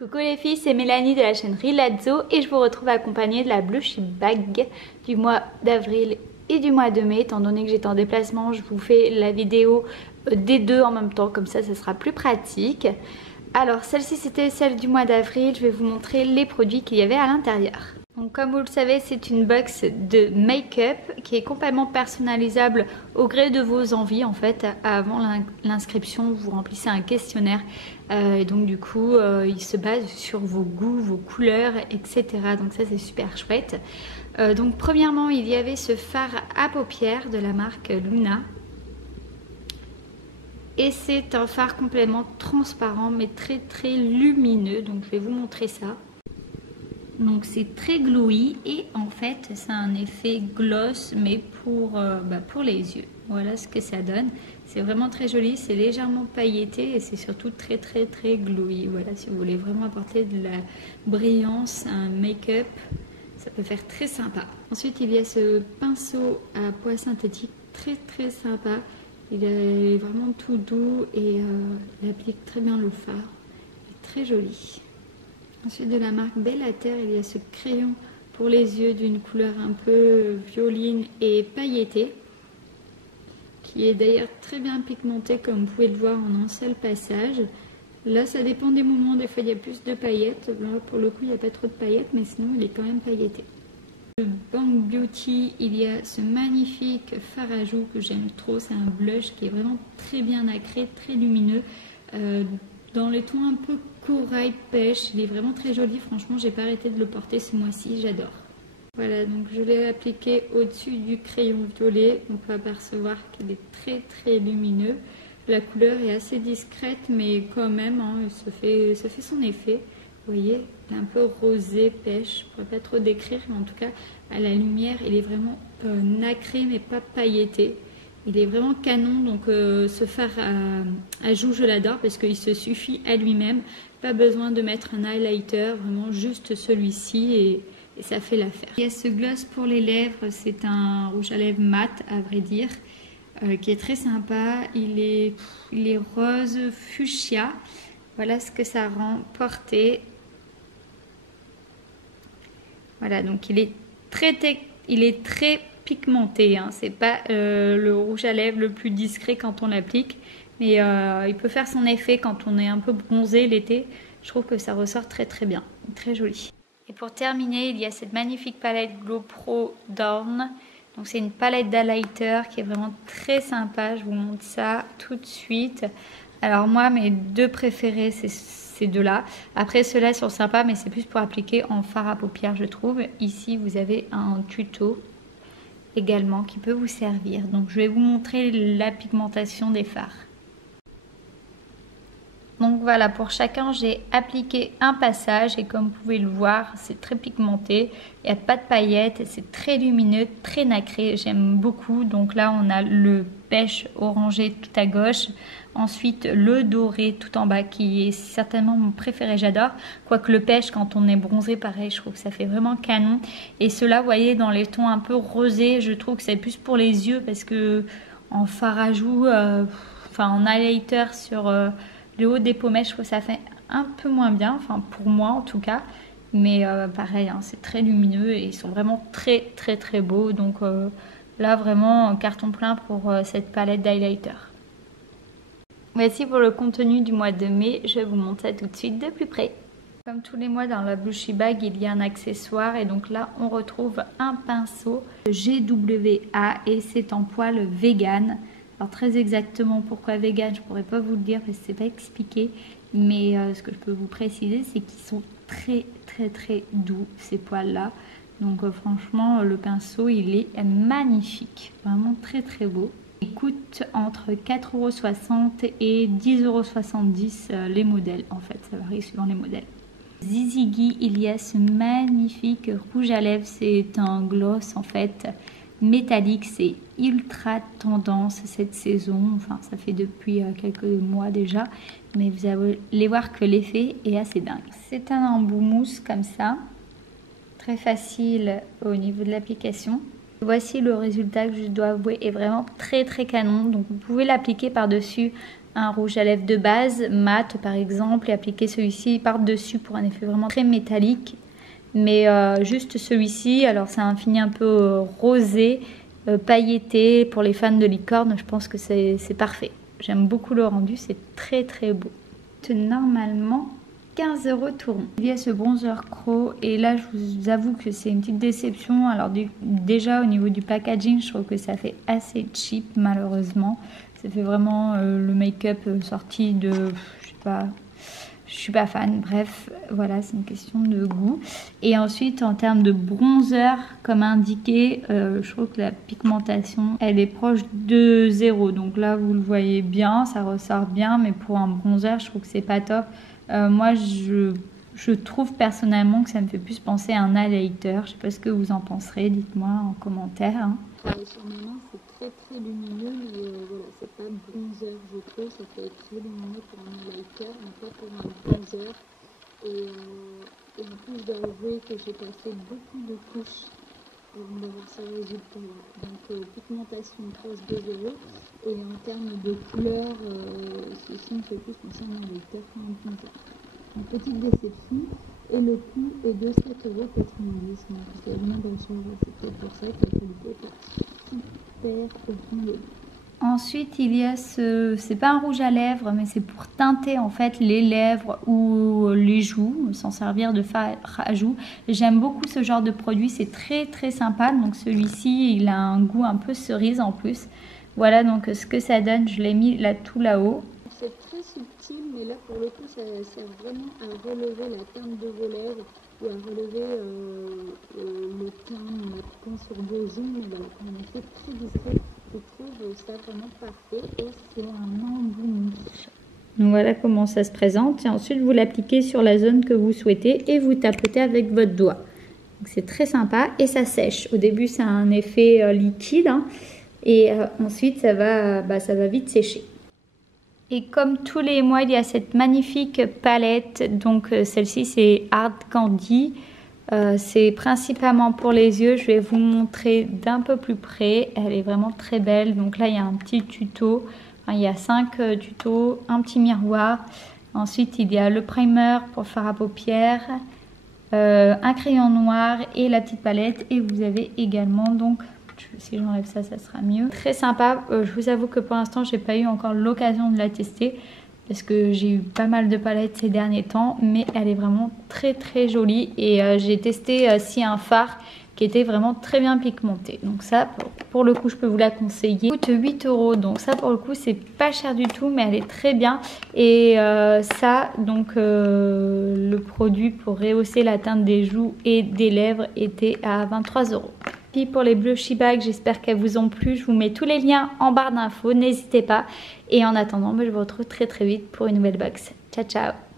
Coucou les filles, c'est Mélanie de la chaîne Rilazzo et je vous retrouve accompagnée de la Blushy Bag du mois d'avril et du mois de mai. Étant donné que j'étais en déplacement, je vous fais la vidéo des deux en même temps, comme ça sera plus pratique. Alors celle-ci c'était celle du mois d'avril, je vais vous montrer les produits qu'il y avait à l'intérieur. Donc comme vous le savez, c'est une box de make-up qui est complètement personnalisable au gré de vos envies. En fait, avant l'inscription, vous remplissez un questionnaire et donc du coup, il se base sur vos goûts, vos couleurs, etc. Donc ça, c'est super chouette. Donc premièrement, il y avait ce fard à paupières de la marque Luna. Et c'est un fard complètement transparent mais très lumineux. Donc je vais vous montrer ça. Donc c'est très glowy et en fait ça a un effet gloss mais pour les yeux. Voilà ce que ça donne. C'est vraiment très joli, c'est légèrement pailleté et c'est surtout très glowy. Voilà, si vous voulez vraiment apporter de la brillance à un make-up, ça peut faire très sympa. Ensuite il y a ce pinceau à pois synthétique très sympa. Il est vraiment tout doux et il applique très bien le fard. Il est très joli. Ensuite de la marque Bellater, il y a ce crayon pour les yeux d'une couleur un peu violine et pailletée, qui est d'ailleurs très bien pigmenté comme vous pouvez le voir en un seul passage. Là ça dépend des moments, des fois il y a plus de paillettes, là pour le coup il n'y a pas trop de paillettes mais sinon il est quand même pailleté. De Bang Beauty, il y a ce magnifique fard à joues que j'aime trop, c'est un blush qui est vraiment très bien nacré, très lumineux. Dans les tons un peu corail pêche, il est vraiment très joli, franchement j'ai pas arrêté de le porter ce mois-ci, j'adore. Voilà, donc je l'ai appliqué au-dessus du crayon violet, on peut apercevoir qu'il est très lumineux. La couleur est assez discrète mais quand même, hein, ça fait son effet. Vous voyez, il est un peu rosé pêche, je ne pourrais pas trop décrire, mais en tout cas à la lumière il est vraiment nacré mais pas pailleté. Il est vraiment canon, donc ce fard à joues je l'adore parce qu'il se suffit à lui-même. Pas besoin de mettre un highlighter, vraiment juste celui-ci et ça fait l'affaire. Il y a ce gloss pour les lèvres, c'est un rouge à lèvres mat à vrai dire, qui est très sympa. Il est rose fuchsia, voilà ce que ça rend porté. Voilà, donc il est très pigmenté, hein. C'est pas le rouge à lèvres le plus discret quand on l'applique, mais il peut faire son effet quand on est un peu bronzé l'été. Je trouve que ça ressort très bien, très joli. Et pour terminer, il y a cette magnifique palette Glow Pro Dawn. Donc c'est une palette d'highlighter qui est vraiment très sympa, je vous montre ça tout de suite. Alors moi, mes deux préférés, c'est ces deux-là. Après, ceux-là sont sympas, mais c'est plus pour appliquer en fard à paupières, je trouve. Ici, vous avez un tuto également qui peut vous servir. Donc je vais vous montrer la pigmentation des fards. Donc voilà, pour chacun j'ai appliqué un passage et comme vous pouvez le voir, c'est très pigmenté, il n'y a pas de paillettes, c'est très lumineux, très nacré, j'aime beaucoup. Donc là on a le pêche orangé tout à gauche, ensuite le doré tout en bas qui est certainement mon préféré, j'adore. Quoique le pêche quand on est bronzé pareil, je trouve que ça fait vraiment canon. Et ceux-là, vous voyez, dans les tons un peu rosés, je trouve que c'est plus pour les yeux parce que en fard à joues, en highlighter sur... le haut des pommettes, je trouve que ça fait un peu moins bien, enfin pour moi en tout cas. Mais pareil, hein, c'est très lumineux et ils sont vraiment très beaux. Donc là vraiment carton plein pour cette palette d'highlighter. Voici pour le contenu du mois de mai, je vous montre ça tout de suite de plus près. Comme tous les mois dans la Blushy Bag, il y a un accessoire et donc là on retrouve un pinceau GWA et c'est en poil vegan. Alors très exactement pourquoi vegan, je ne pourrais pas vous le dire parce que c'est pas expliqué, mais ce que je peux vous préciser, c'est qu'ils sont très doux ces poils là. Donc franchement le pinceau il est magnifique, vraiment très beau. Il coûte entre 4,60 € et 10,70 € les modèles, en fait ça varie suivant les modèles. Zizigi, il y a ce magnifique rouge à lèvres, c'est un gloss en fait métallique, c'est ultra tendance cette saison, enfin ça fait depuis quelques mois déjà, mais vous allez voir que l'effet est assez dingue. C'est un embout mousse comme ça, très facile au niveau de l'application. Voici le résultat que je dois avouer est vraiment très canon, donc vous pouvez l'appliquer par dessus un rouge à lèvres de base, mat par exemple, et appliquer celui-ci par-dessus pour un effet vraiment très métallique. Mais juste celui-ci, alors c'est un fini un peu rosé, pailleté. Pour les fans de licorne, je pense que c'est parfait. J'aime beaucoup le rendu, c'est très très beau. Normalement 15 € tout rond. Il y a ce bronzer Crow et là je vous avoue que c'est une petite déception. Alors déjà au niveau du packaging, je trouve que ça fait assez cheap malheureusement. Ça fait vraiment le make-up sorti de, je suis pas fan. Bref, voilà, c'est une question de goût. Et ensuite en termes de bronzer, comme indiqué, je trouve que la pigmentation elle est proche de 0. Donc là vous le voyez bien, ça ressort bien, mais pour un bronzer je trouve que c'est pas top. Moi, je trouve personnellement que ça me fait plus penser à un highlighter. Je sais pas ce que vous en penserez, dites-moi en commentaire. Hein. Sur mes mains, c'est très lumineux, mais voilà, c'est pas bronzer, je trouve. Ça peut être très lumineux pour un highlighter, mais pas pour un bronzer. Et en plus, je dois avouer que j'ai passé beaucoup de couches avant d'avoir ce résultat. Donc, pigmentation proche de 0. Et en termes de couleur, ceci me fait plus penser à un highlighter qu'à un bronzer. Une petite déception. Et le coût est de 7,90 €. Donc, c'est vraiment bien cher. C'est peut-être pour ça que la qualité est super au fond de l'eau. Ensuite, il y a c'est pas un rouge à lèvres, mais c'est pour teinter en fait les lèvres ou les joues, s'en servir de fard à joues. J'aime beaucoup ce genre de produit, c'est très sympa. Donc celui-ci, il a un goût un peu cerise en plus. Voilà donc ce que ça donne, je l'ai mis là tout là-haut. C'est très subtil, mais là pour le coup, ça sert vraiment à relever la teinte de vos lèvres ou à relever le teint en appliquant sur vos ongles. Voilà, un effet très discret. Je trouve ça vraiment parfait et c'est un embout. Donc voilà comment ça se présente. Et ensuite, vous l'appliquez sur la zone que vous souhaitez et vous tapotez avec votre doigt. C'est très sympa et ça sèche. Au début, c'est un effet liquide hein, et ensuite, ça va vite sécher. Et comme tous les mois, il y a cette magnifique palette. Donc celle-ci, c'est Hard Candy. C'est principalement pour les yeux. Je vais vous montrer d'un peu plus près. Elle est vraiment très belle. Donc là, il y a un petit tuto. Enfin, il y a 5 tutos, un petit miroir. Ensuite, il y a le primer pour faire à paupières, un crayon noir et la petite palette. Et vous avez également donc... Si j'enlève ça, ça sera mieux. Très sympa. Je vous avoue que pour l'instant, j'ai pas eu encore l'occasion de la tester parce que j'ai eu pas mal de palettes ces derniers temps, mais elle est vraiment très jolie. Et j'ai testé aussi un fard qui était vraiment très bien pigmenté. Donc ça, pour le coup, je peux vous la conseiller. Elle coûte 8 €. Donc ça, pour le coup, c'est pas cher du tout, mais elle est très bien. Et ça, donc le produit pour rehausser la teinte des joues et des lèvres était à 23 €. Puis pour les blushy bags, j'espère qu'elles vous ont plu. Je vous mets tous les liens en barre d'infos, n'hésitez pas. Et en attendant, je vous retrouve très vite pour une nouvelle box. Ciao ciao.